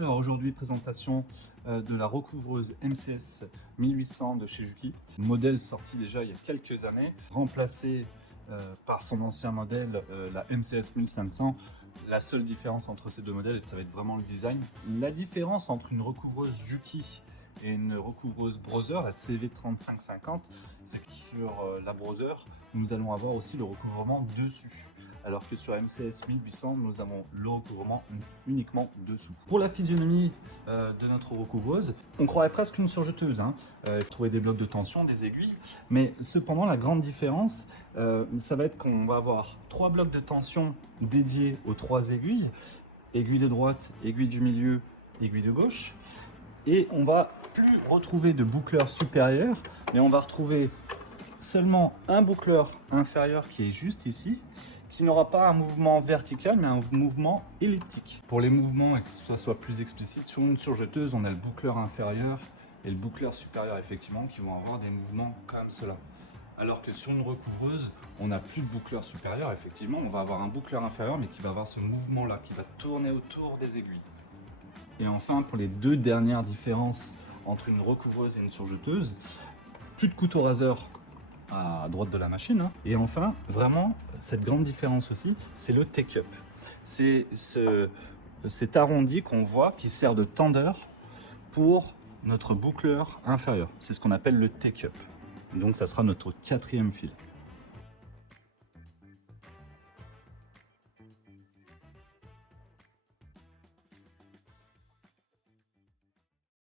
Alors aujourd'hui, présentation de la recouvreuse MCS 1800 de chez Juki. Modèle sorti déjà il y a quelques années, remplacé par son ancien modèle, la MCS 1500. La seule différence entre ces deux modèles, ça va être vraiment le design. La différence entre une recouvreuse Juki et une recouvreuse Brother, la CV3550, c'est que sur la Brother, nous allons avoir aussi le recouvrement dessus. Alors que sur MCS 1800, nous avons le recouvrement uniquement dessous. Pour la physionomie de notre recouvreuse, on croirait presque une surjeteuse. Il faut trouver des blocs de tension, des aiguilles, mais cependant la grande différence, ça va être qu'on va avoir 3 blocs de tension dédiés aux 3 aiguilles, aiguille de droite, aiguille du milieu, aiguille de gauche, et on va plus retrouver de boucleur supérieur, mais on va retrouver seulement un boucleur inférieur qui est juste ici, qui n'aura pas un mouvement vertical mais un mouvement elliptique. Pour les mouvements et que ça soit plus explicite, sur une surjeteuse on a le boucleur inférieur et le boucleur supérieur effectivement qui vont avoir des mouvements comme cela. Alors que sur une recouvreuse, on n'a plus de boucleur supérieur, effectivement on va avoir un boucleur inférieur mais qui va avoir ce mouvement là, qui va tourner autour des aiguilles. Et enfin pour les deux dernières différences entre une recouvreuse et une surjeteuse, plus de couteau raseur à droite de la machine. Et enfin, vraiment, cette grande différence aussi, c'est le take-up. C'est cet arrondi qu'on voit qui sert de tendeur pour notre boucleur inférieur. C'est ce qu'on appelle le take-up. Donc ça sera notre 4e fil.